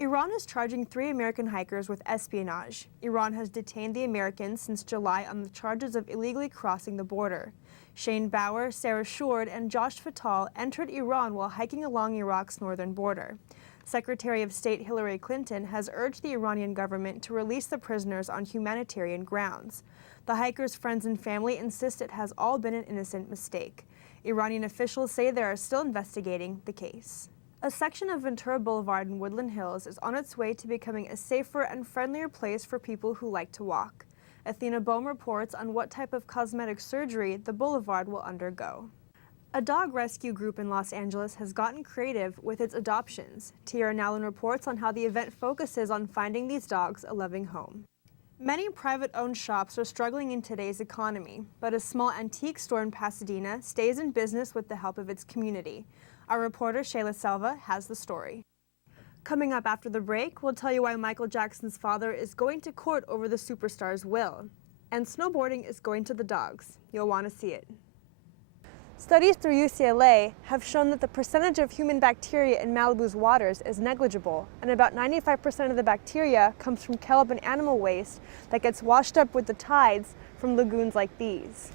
Iran is charging 3 American hikers with espionage. Iran has detained the Americans since July on the charges of illegally crossing the border. Shane Bauer, Sarah Shord, and Josh Fatal entered Iran while hiking along Iraq's northern border. Secretary of State Hillary Clinton has urged the Iranian government to release the prisoners on humanitarian grounds. The hikers' friends and family insist it has all been an innocent mistake. Iranian officials say they are still investigating the case. A section of Ventura Boulevard in Woodland Hills is on its way to becoming a safer and friendlier place for people who like to walk. Athena Bohm reports on what type of cosmetic surgery the boulevard will undergo. A dog rescue group in Los Angeles has gotten creative with its adoptions. Tiara Nowlin reports on how the event focuses on finding these dogs a loving home. Many private-owned shops are struggling in today's economy, but a small antique store in Pasadena stays in business with the help of its community. Our reporter Shayla Selva has the story. Coming up after the break, we'll tell you why Michael Jackson's father is going to court over the superstar's will. And snowboarding is going to the dogs. You'll want to see it. Studies through UCLA have shown that the percentage of human bacteria in Malibu's waters is negligible, and about 95% of the bacteria comes from kelp and animal waste that gets washed up with the tides from lagoons like these.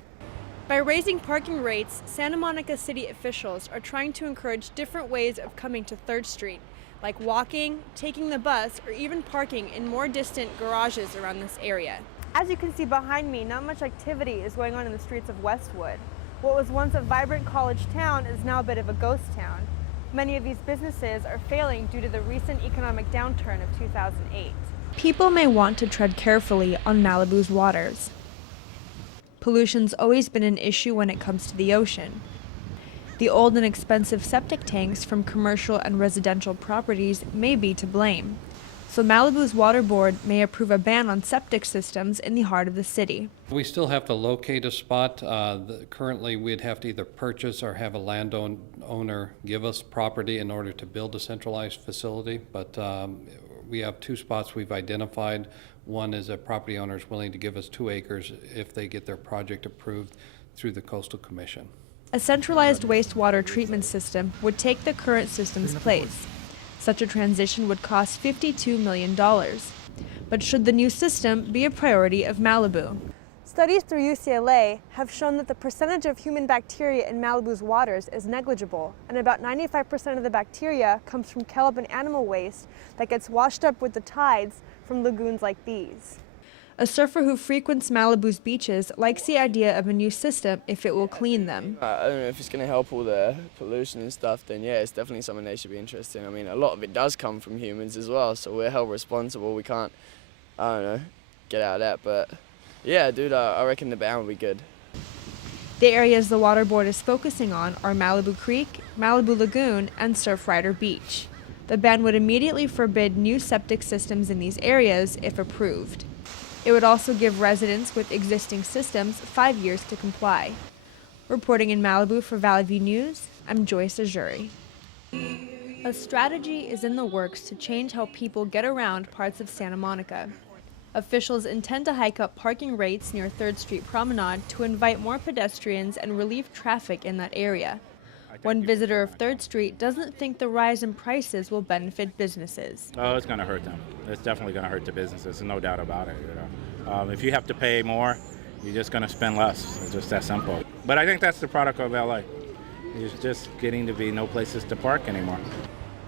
By raising parking rates, Santa Monica City officials are trying to encourage different ways of coming to 3rd Street, like walking, taking the bus, or even parking in more distant garages around this area. As you can see behind me, not much activity is going on in the streets of Westwood. What was once a vibrant college town is now a bit of a ghost town. Many of these businesses are failing due to the recent economic downturn of 2008. People may want to tread carefully on Malibu's waters. Pollution's always been an issue when it comes to the ocean. The old and expensive septic tanks from commercial and residential properties may be to blame. So Malibu's water board may approve a ban on septic systems in the heart of the city. We still have to locate a spot. Currently, we'd have to either purchase or have a landowner give us property in order to build a centralized facility. But we have 2 spots we've identified. One is a property owner is willing to give us 2 acres if they get their project approved through the Coastal Commission. A centralized wastewater treatment system would take the current system's place. Such a transition would cost $52 million. But should the new system be a priority of Malibu? Studies through UCLA have shown that the percentage of human bacteria in Malibu's waters is negligible, and about 95% of the bacteria comes from kelp and animal waste that gets washed up with the tides from lagoons like these. A surfer who frequents Malibu's beaches likes the idea of a new system if it will clean them. I don't know if it's going to help all the pollution and stuff, then yeah, it's definitely something they should be interested in. I mean, a lot of it does come from humans as well, so we're held responsible. We can't, I don't know, get out of that, but yeah, dude, I reckon the ban will be good. The areas the water board is focusing on are Malibu Creek, Malibu Lagoon, and Surfrider Beach. The ban would immediately forbid new septic systems in these areas if approved. It would also give residents with existing systems 5 years to comply. Reporting in Malibu for Valley View News, I'm Joyce Ajouri. A strategy is in the works to change how people get around parts of Santa Monica. Officials intend to hike up parking rates near 3rd Street Promenade to invite more pedestrians and relieve traffic in that area. One visitor of 3rd Street doesn't think the rise in prices will benefit businesses. Oh, it's going to hurt them. It's definitely going to hurt the businesses, no doubt about it. If you have to pay more, you're just going to spend less. It's just that simple. But I think that's the product of LA. It's just getting to be no places to park anymore.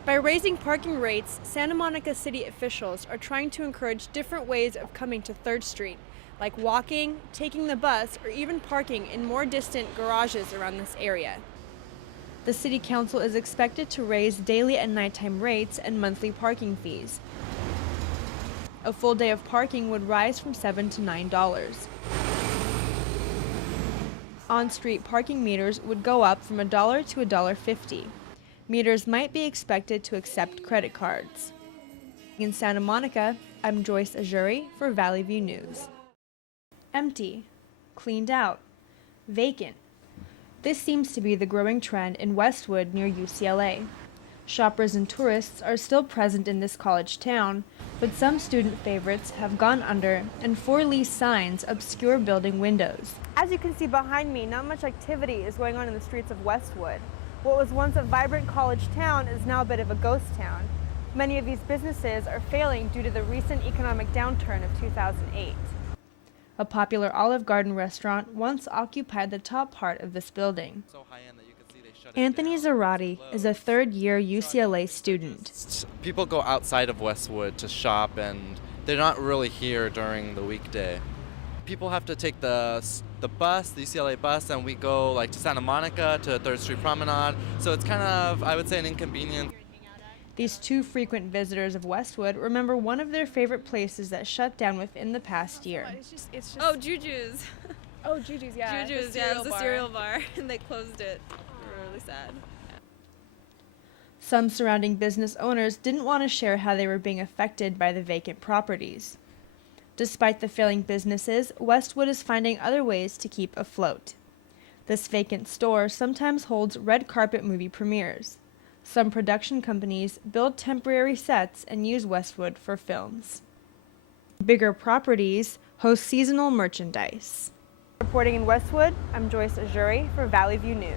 By raising parking rates, Santa Monica City officials are trying to encourage different ways of coming to 3rd Street, like walking, taking the bus, or even parking in more distant garages around this area. The City Council is expected to raise daily and nighttime rates and monthly parking fees. A full day of parking would rise from $7 to $9. On-street parking meters would go up from $1 to $1.50. Meters might be expected to accept credit cards. In Santa Monica, I'm Joyce Ajouri for Valley View News. Empty, cleaned out, vacant. This seems to be the growing trend in Westwood near UCLA. Shoppers and tourists are still present in this college town, but some student favorites have gone under and for lease signs obscure building windows. As you can see behind me, not much activity is going on in the streets of Westwood. What was once a vibrant college town is now a bit of a ghost town. Many of these businesses are failing due to the recent economic downturn of 2008. A popular Olive Garden restaurant once occupied the top part of this building. Anthony Zarati is a third-year UCLA student. People go outside of Westwood to shop, and they're not really here during the weekday. People have to take the bus, the UCLA bus, and we go like to Santa Monica to 3rd Street Promenade. So it's kind of, I would say, an inconvenience. These two frequent visitors of Westwood remember one of their favorite places that shut down within the past year. It's just Oh, Juju's. Oh, Juju's, yeah. Juju's, yeah, it was a cereal bar, and they closed it. We were really sad. Some surrounding business owners didn't want to share how they were being affected by the vacant properties. Despite the failing businesses, Westwood is finding other ways to keep afloat. This vacant store sometimes holds red carpet movie premieres. Some production companies build temporary sets and use Westwood for films. Bigger properties host seasonal merchandise. Reporting in Westwood, I'm Joyce Ajouri for Valley View News.